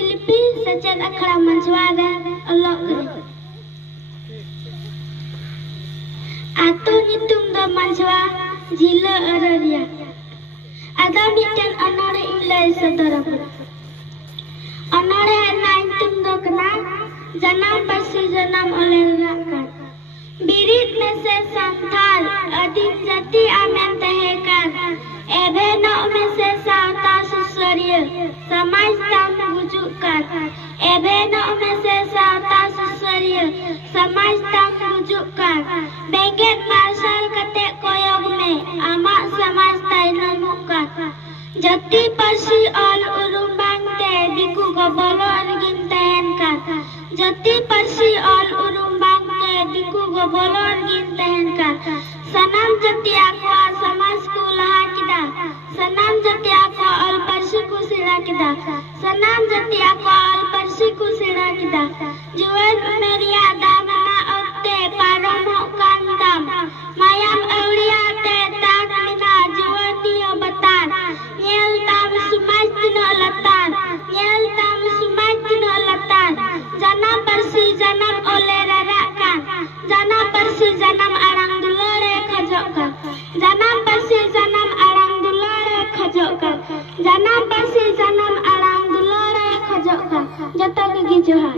Silipi sejak akhra mansuara Allah kere. Atu nitung do mansua jila araria. Ada miten anore ilai saudaraku. Anore nitung do kena janam pasti janam oleh rakan. Birit mese santhal adim jati amen tehekan. Ebe no mese sauta susuriya samaj tam wujudkan. Ebe no mese sauta susuriya samaj tam wujudkan. Bengket marsal kate koyog me amak samaj tai namukan. Jati pasi ol urum bangte diku gobolo argin tehenkan. Jati pasi ol urum bangte diku gobolo argin tehenkan. Sanam jati aku samaj ku laha kida. Sanam jati aku ol parsi ku sira kida. Sanam jati aku ol parsi ku sira kida. Jual umeria damana okte paromo kandam. Mayam euria te tamina jual niyo batan. Nyel tam sumaj tino latan. Nyel tam sumaj tino latan. Janam parsi janam ole rarakan. Janam parsi janam arang dulore khajokkan. Janam parsi janam arang dulore khajokkan. Janam parsi janam arang dulore khajokkan. Jata ke gijohan.